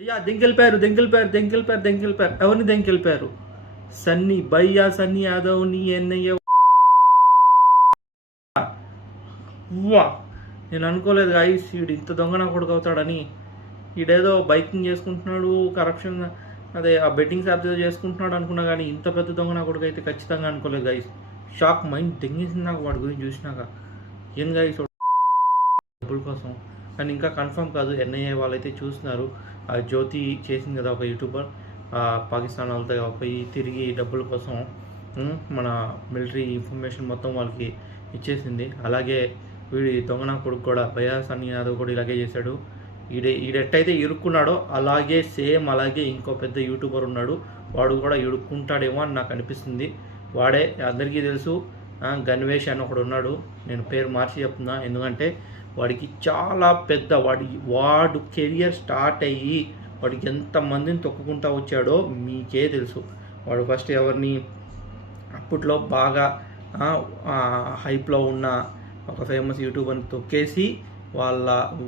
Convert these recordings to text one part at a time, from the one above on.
అయ్యా దెంకెళ్ళిపోయారు. ఎవరిని దెంకెళ్ళిపోయారు? సన్నీ భయ్యా, సన్నీ యాదవ్ని ఎన్ఐఏ. వా నేను అనుకోలేదు గాయ్స్, వీడు ఇంత దొంగ నా కొడుకు అవుతాడని. వీడేదో బైకింగ్ చేసుకుంటున్నాడు, కరప్షన్ అదే ఆ బెట్టింగ్ యాప్ ఏదో చేసుకుంటున్నాడు అనుకున్నా, కానీ ఇంత పెద్ద దొంగ నా కొడుకు అయితే ఖచ్చితంగా అనుకోలేదు గాయ్స్. షాక్, మైండ్ దెంగేసింది నాకు వాడి గురించి చూసినాక. ఏం గాయ్స్ డబ్బుల కోసం, కానీ ఇంకా కన్ఫర్మ్ కాదు. ఎన్ఐఏ వాళ్ళైతే చూస్తున్నారు. ఆ జ్యోతి చేసింది కదా ఒక యూట్యూబర్, పాకిస్తాన్ వాళ్ళతో పోయి తిరిగి డబ్బుల కోసం మన మిలిటరీ ఇన్ఫర్మేషన్ మొత్తం వాళ్ళకి ఇచ్చేసింది. అలాగే వీడి దొంగన కొడుకు కూడా భయ్యా సన్నీ యాదవ్ కూడా ఇలాగే చేశాడు. ఈడెట్టయితే ఇరుక్కున్నాడో అలాగే సేమ్ అలాగే ఇంకో పెద్ద యూట్యూబర్ ఉన్నాడు, వాడు కూడా ఇరుక్కుంటాడేమో అని నాకు అనిపిస్తుంది. వాడే, అందరికీ తెలుసు, గన్వేష్ అని ఒకడు ఉన్నాడు. నేను పేరు మార్చి చెప్తున్నా ఎందుకంటే వాడికి చాలా పెద్ద వాడు కెరియర్ స్టార్ట్ అయ్యి వాడికి ఎంతమందిని తొక్కుకుంటా వచ్చాడో మీకే తెలుసు. వాడు ఫస్ట్ ఎవరిని అప్పట్లో బాగా హైప్లో ఉన్న ఒక ఫేమస్ యూట్యూబర్ని తొక్కేసి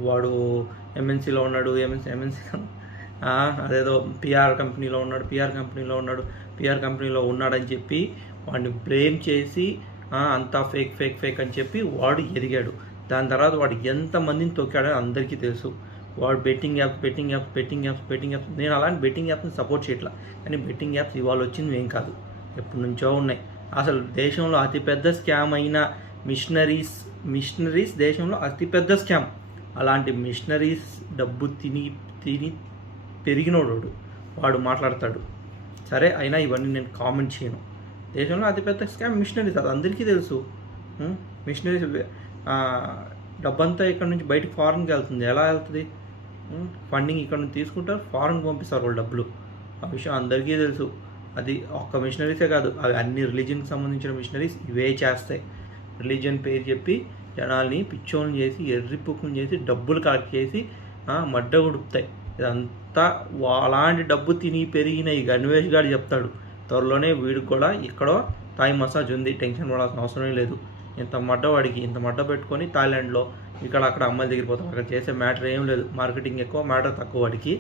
వాడు ఎంఎన్సీలో ఉన్నాడు. ఎంఎన్సీ అదేదో పిఆర్ కంపెనీలో ఉన్నాడని చెప్పి వాడిని బ్లేమ్ చేసి అంతా ఫేక్ అని చెప్పి వాడు ఎదిగాడు. దాని తర్వాత వాడు ఎంతమందిని తొక్కాడని అందరికీ తెలుసు. వాడు బెట్టింగ్ యాప్స్. నేను అలాంటి బెట్టింగ్ యాప్స్ని సపోర్ట్ చేయట్లా, కానీ బెట్టింగ్ యాప్స్ ఇవాళ వచ్చింది ఏం కాదు, ఎప్పటి నుంచో ఉన్నాయి. అసలు దేశంలో అతిపెద్ద స్కామ్ అయిన మిషనరీస్ దేశంలో అతిపెద్ద స్కామ్. అలాంటి మిషనరీస్ డబ్బు తిని పెరిగినోడు వాడు మాట్లాడతాడు. సరే, అయినా ఇవన్నీ నేను కామెంట్ చేయను. దేశంలో అతిపెద్ద స్కామ్ మిషనరీస్, అది అందరికీ తెలుసు. మిషనరీస్ డబ్బంతా ఇక్కడ నుంచి బయటకు ఫారెన్కి వెళ్తుంది. ఎలా వెళ్తుంది? ఫండింగ్ ఇక్కడ నుంచి తీసుకుంటారు, ఫారెన్కి పంపిస్తారు వాళ్ళు డబ్బులు. ఆ విషయం అందరికీ తెలుసు. అది ఒక్క మిషనరీసే కాదు, అవి అన్ని రిలీజియన్కి సంబంధించిన మిషనరీస్ ఇవే చేస్తాయి. రిలీజియన్ పేరు చెప్పి జనాల్ని పిచ్చోళ్ళని చేసి, ఎర్రిపుక్కుని చేసి, డబ్బులు కలెక్ట్ చేసి మడ్డ ఉడుపుతాయి. ఇదంతా అలాంటి డబ్బు తిని పెరిగిన ఈ గణేష్ గారు చెప్తాడు. త్వరలోనే వీడికి కూడా ఇక్కడో థాయ్ మసాజ్ ఉంది, టెన్షన్ పడాల్సిన అవసరం లేదు. ఇంత మడ్డ పెట్టుకొని థాయిలాండ్లో అక్కడ అమ్మాయిల దగ్గర పోతాం. అక్కడ చేసే మ్యాటర్ ఏం లేదు, మార్కెటింగ్ ఎక్కువ, మ్యాటర్ తక్కువ వాడికి.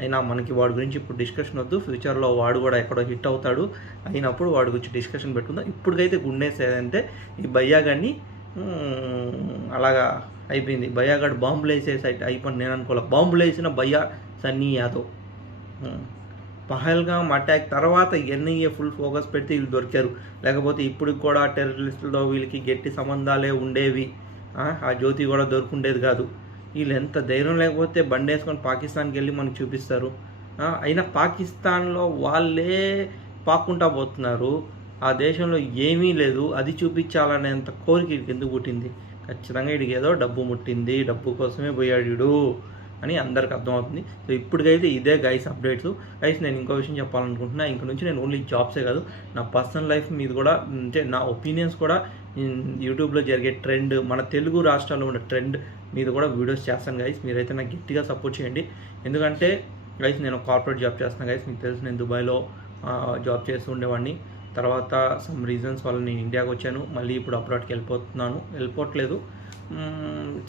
అయినా మనకి వాడి గురించి ఇప్పుడు డిస్కషన్ వద్దు. ఫ్యూచర్లో వాడు కూడా ఎక్కడో హిట్ అవుతాడు, అయినప్పుడు వాడి గురించి డిస్కషన్ పెట్టుకుందాం. ఇప్పటికైతే గుండేసేదంటే ఈ భయ్యాగాడిని అలాగా అయిపోయింది. భయ్యాగాడు బాంబులు వేసేసి అయిపోయింది. నేను అనుకోలే బాంబులు వేసిన భయ్యా సన్నీ యాదవ్. పహల్గామ్ అటాక్ తర్వాత ఎన్ఐఏ ఫుల్ ఫోకస్ పెడితే వీళ్ళు దొరికారు. లేకపోతే ఇప్పుడు కూడా టెర్రరిస్టులతో వీళ్ళకి గట్టి సంబంధాలే ఉండేవి. ఆ జ్యోతి కూడా దొరుకుండేది కాదు. వీళ్ళు ఎంత ధైర్యం లేకపోతే బండి వేసుకొని పాకిస్తాన్కి వెళ్ళి మనకు చూపిస్తారు. అయినా పాకిస్తాన్లో వాళ్ళే పాక్కుంటా పోతున్నారు. ఆ దేశంలో ఏమీ లేదు, అది చూపించాలనేంత కోరిక ఎందుకు పుట్టింది? ఖచ్చితంగా వీడికి ఏదో డబ్బు ముట్టింది, డబ్బు కోసమే పోయాడు వీడు అని అందరికి అర్థమవుతుంది. సో ఇప్పటికైతే ఇదే గైస్ అప్డేట్స్. గైస్ నేను ఇంకో విషయం చెప్పాలనుకుంటున్నా, ఇంక నుంచి నేను ఓన్లీ జాబ్సే కాదు, నా పర్సనల్ లైఫ్ మీద కూడా, అంటే నా ఒపీనియన్స్ కూడా యూట్యూబ్లో జరిగే ట్రెండ్, మన తెలుగు రాష్ట్రాల్లో ఉన్న ట్రెండ్ మీద కూడా వీడియోస్ చేస్తాను గైస్. మీరైతే నాకు గట్టిగా సపోర్ట్ చేయండి. ఎందుకంటే గైస్ నేను కార్పొరేట్ జాబ్ చేస్తాను గైస్. మీకు తెలుసు, నేను దుబాయ్లో జాబ్ చేస్తూ ఉండేవాడిని. తర్వాత సమ్ రీజన్స్ వల్ల నేను ఇండియాకి వచ్చాను. మళ్ళీ ఇప్పుడు అబ్రాడ్కి వెళ్ళిపోవట్లేదు.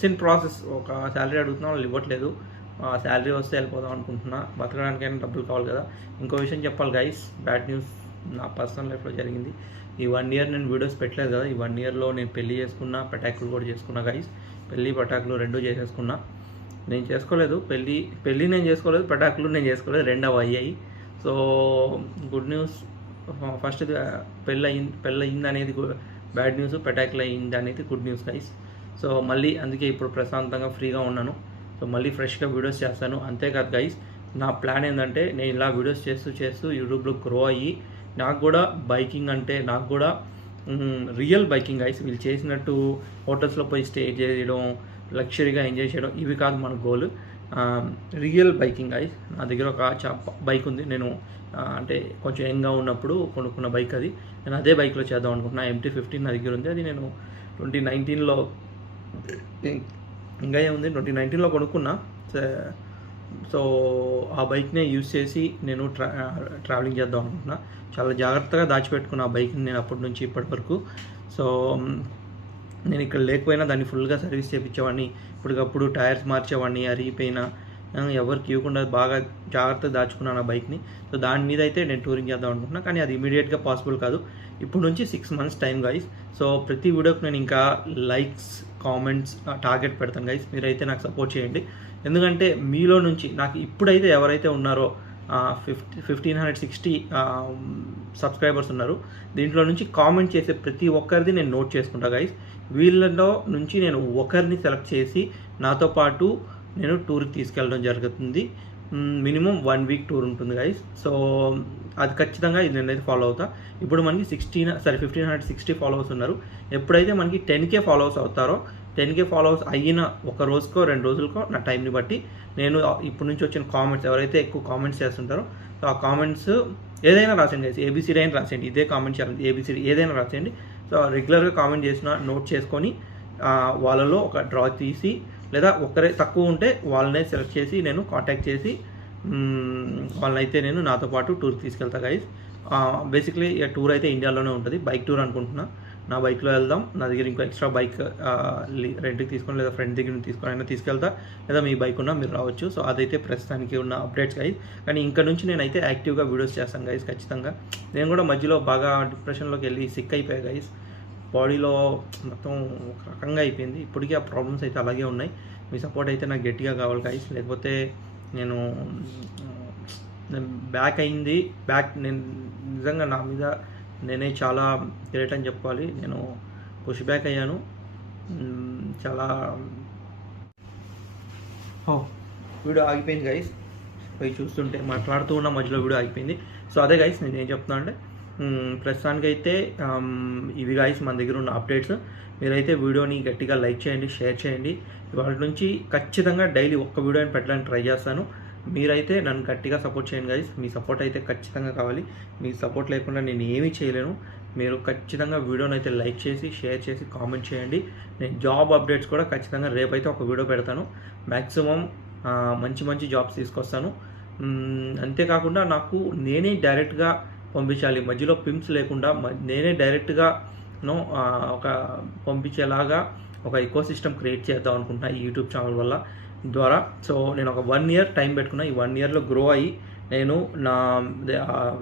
In process. ఒక శాలరీ అడుగుతున్నా, వాళ్ళు ఇవ్వట్లేదు. శాలరీ వస్తే వెళ్ళిపోదాం అనుకుంటున్నా. బతకడానికైనా డబ్బులు కావాలి కదా. ఇంకో విషయం చెప్పాలి గైస్, బ్యాడ్ న్యూస్ నా పర్సనల్ లైఫ్లో జరిగింది. ఈ 1 year నేను వీడియోస్ పెట్టలేదు కదా. ఈ 1 yearలో నేను పెళ్లి చేసుకున్నా, పటాకులు కూడా చేసుకున్నా గైస్. పెళ్ళి పటాకులు రెండూ చేసేసుకున్నా. నేను చేసుకోలేదు పెళ్ళి నేను చేసుకోలేదు, పటాకులు నేను చేసుకోలేదు, రెండు అయ్యాయి. So good news. ఫస్ట్ పెళ్ళయింది అనేది బ్యాడ్ న్యూస్, పటాకులు అయింది అనేది గుడ్ న్యూస్ గైస్. సో మళ్ళీ అందుకే ఇప్పుడు ప్రశాంతంగా ఫ్రీగా ఉన్నాను. సో మళ్ళీ ఫ్రెష్గా వీడియోస్ చేస్తాను. అంతేకాదు గైస్, నా ప్లాన్ ఏంటంటే నేను ఇలా వీడియోస్ చేస్తూ యూట్యూబ్లో గ్రో అయ్యి నాకు కూడా బైకింగ్ అంటే నాకు కూడా రియల్ బైకింగ్ గైస్, వీళ్ళు చేసినట్టు హోటల్స్లో పోయి స్టే చేయడం, లగ్జరీగా ఎంజాయ్ చేయడం, ఇవి కాదు మన గోల్. Real biking guys. నా దగ్గర ఒక బైక్ ఉంది. నేను అంటే కొంచెం యంగ్గా ఉన్నప్పుడు కొనుక్కున్న బైక్ అది. నేను అదే బైక్లో చేద్దాం అనుకుంటున్నా. MT-15 నా దగ్గర ఉంది. అది నేను 2019లో ఇంకా ఏముంది 2019లో కొనుక్కున్నా. సో ఆ బైక్నే యూజ్ చేసి నేను ట్రావెలింగ్ చేద్దాం అనుకుంటున్నా. చాలా జాగ్రత్తగా దాచిపెట్టుకున్న ఆ బైక్ని నేను అప్పటి నుంచి ఇప్పటి వరకు. సో నేను ఇక్కడ లేకపోయినా దాన్ని ఫుల్గా సర్వీస్ చేయించేవాడిని, ఇప్పటికప్పుడు టైర్స్ మార్చేవాడిని, అరిగిపోయిన ఎవరికి ఇవ్వకుండా బాగా జాగ్రత్తగా దాచుకున్నాను ఆ బైక్ని. సో దాని మీద అయితే నేను టూరింగ్ చేద్దాం అనుకుంటున్నా, కానీ అది ఇమీడియట్గా పాసిబుల్ కాదు. ఇప్పుడు నుంచి 6 months టైం గైస్. సో ప్రతి వీడియోకి నేను ఇంకా లైక్స్, కామెంట్స్ టార్గెట్ పెడతాను గైస్. మీరైతే నాకు సపోర్ట్ చేయండి. ఎందుకంటే మీలో నుంచి నాకు ఇప్పుడైతే ఎవరైతే ఉన్నారో 1560 సబ్స్క్రైబర్స్ ఉన్నారు. దీంట్లో నుంచి కామెంట్ చేసే ప్రతి ఒక్కరిది నేను నోట్ చేసుకుంటా గైస్. వీళ్ళలో నుంచి నేను ఒకరిని సెలెక్ట్ చేసి నాతో పాటు నేను టూర్కి తీసుకెళ్ళడం జరుగుతుంది. మినిమం 1 week టూర్ ఉంటుంది గైస్. సో అది ఖచ్చితంగా ఇది నేనైతే ఫాలో అవుతా. ఇప్పుడు మనకి 1560 ఫాలోవర్స్ ఉన్నారు. ఎప్పుడైతే మనకి 10K ఫాలోవర్స్ అవుతారో, 10K ఫాలోవర్స్ అయిన ఒక రోజుకో 2 రోజులకో నా టైంని బట్టి నేను ఇప్పుడు నుంచి వచ్చిన కామెంట్స్, ఎవరైతే ఎక్కువ కామెంట్స్ చేస్తుంటారో సో ఆ కామెంట్స్ ఏదైనా రాసేయండి గైస్. ఏబిసిడి అయినా రాసేయండి, ఇదే కామెంట్ చేయాలి, ఏబిసిడి ఏదైనా రాసేయండి. సో రెగ్యులర్గా కామెంట్ చేసిన నోట్ చేసుకొని వాళ్ళలో ఒక డ్రా తీసి, లేదా ఒకరే తక్కువ ఉంటే వాళ్ళనే సెలెక్ట్ చేసి నేను కాంటాక్ట్ చేసి వాళ్ళనైతే నేను నాతో పాటు టూర్కి తీసుకెళ్తా గైస్. బేసిక్లీ టూర్ అయితే ఇండియాలోనే ఉంటుంది. బైక్ టూర్ అనుకుంటున్నా. నా బైక్లో వెళ్దాం. నా దగ్గర ఇంకో ఎక్స్ట్రా బైక్ రెంట్కి తీసుకొని, లేదా ఫ్రెండ్ దగ్గర తీసుకొని అయినా తీసుకెళ్తా, లేదా మీ బైక్ ఉన్నా మీరు రావచ్చు. సో అదైతే ప్రస్తుతానికి ఉన్న అప్డేట్స్ గైస్. కానీ ఇంకా నుంచి నేనైతే యాక్టివ్గా వీడియోస్ చేస్తాను గైస్ ఖచ్చితంగా. నేను కూడా మధ్యలో బాగా డిప్రెషన్లోకి వెళ్ళి సిక్ అయిపోయా గైస్. బాడీలో మొత్తం ఒక రకంగా అయిపోయింది. ఇప్పటికీ ఆ ప్రాబ్లమ్స్ అయితే అలాగే ఉన్నాయి. మీ సపోర్ట్ అయితే నాకు గట్టిగా కావాలి గైస్. లేకపోతే నేను బ్యాక్ అయింది. నేను నిజంగా నా మీద నేనే చాలా గ్రేట్ అని చెప్పాలి. నేను పుష్ బ్యాక్ అయ్యాను చాలా. వీడియో ఆగిపోయింది గైస్. పోయి చూస్తుంటే మాట్లాడుతూ ఉన్న మధ్యలో వీడియో ఆగిపోయింది. సో అదే గైస్ నేను ఏం చెప్తున్నా అంటే, ప్రస్తుతానికైతే ఇవి గైస్ మన దగ్గర ఉన్న అప్డేట్స్. మీరైతే వీడియోని గట్టిగా లైక్ చేయండి, షేర్ చేయండి. ఇవాళ నుంచి ఖచ్చితంగా డైలీ ఒక్క వీడియోని పెట్టడానికి ట్రై చేస్తాను. మీరైతే నన్ను గట్టిగా సపోర్ట్ చేయండి గైస్. మీ సపోర్ట్ అయితే ఖచ్చితంగా కావాలి. మీ సపోర్ట్ లేకుండా నేను ఏమీ చేయలేను. మీరు ఖచ్చితంగా వీడియోని అయితే లైక్ చేసి, షేర్ చేసి, కామెంట్ చేయండి. నేను జాబ్ అప్డేట్స్ కూడా ఖచ్చితంగా రేపైతే ఒక వీడియో పెడతాను. మ్యాక్సిమం మంచి మంచి జాబ్స్ తీసుకొస్తాను. అంతేకాకుండా నాకు నేనే డైరెక్ట్గా పంపించాలి, మధ్యలో పిమ్స్ లేకుండా నేనే డైరెక్ట్గా ఒక పంపించేలాగా ఒక ఎకో సిస్టమ్ క్రియేట్ చేద్దాం అనుకుంటున్నా ఈ యూట్యూబ్ ఛానల్ వల్ల ద్వారా. సో నేను ఒక 1 year టైం పెట్టుకున్నా. ఈ 1 yearలో గ్రో అయ్యి నేను నా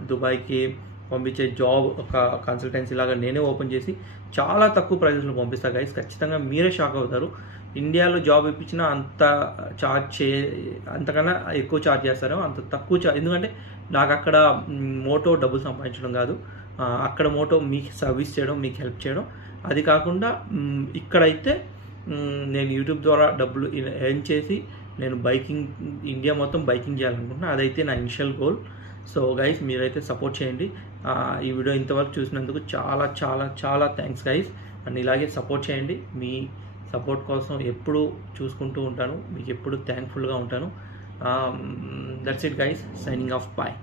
దుబాయ్కి పంపించే జాబ్ ఒక కన్సల్టెన్సీ లాగా నేనే ఓపెన్ చేసి చాలా తక్కువ ప్రైజెస్లో పంపిస్తాను గైస్. ఖచ్చితంగా మీరే షాక్ అవుతారు. ఇండియాలో జాబ్ ఇప్పించినా అంతకన్నా ఎక్కువ ఛార్జ్ చేస్తారు, అంత తక్కువ ఎందుకంటే నాకు అక్కడ మోటో డబ్బులు సంపాదించడం కాదు, అక్కడ మోటో మీకు సర్వీస్ చేయడం, మీకు హెల్ప్ చేయడం. అది కాకుండా ఇక్కడైతే నేను యూట్యూబ్ ద్వారా డబ్బులు ఎర్న్ చేసి నేను ఇండియా మొత్తం బైకింగ్ చేయాలనుకుంటున్నా. అదైతే నా ఇనిషియల్ గోల్. సో గైస్ మీరైతే సపోర్ట్ చేయండి. ఈ వీడియో ఇంతవరకు చూసినందుకు చాలా చాలా చాలా థ్యాంక్స్ గైస్. అండ్ ఇలాగే సపోర్ట్ చేయండి. మీ సపోర్ట్ కోసం ఎప్పుడు చూసుకుంటూ ఉంటాను, మీకు ఎప్పుడు థ్యాంక్ఫుల్గా ఉంటాను. That's it guys, signing off. Bye.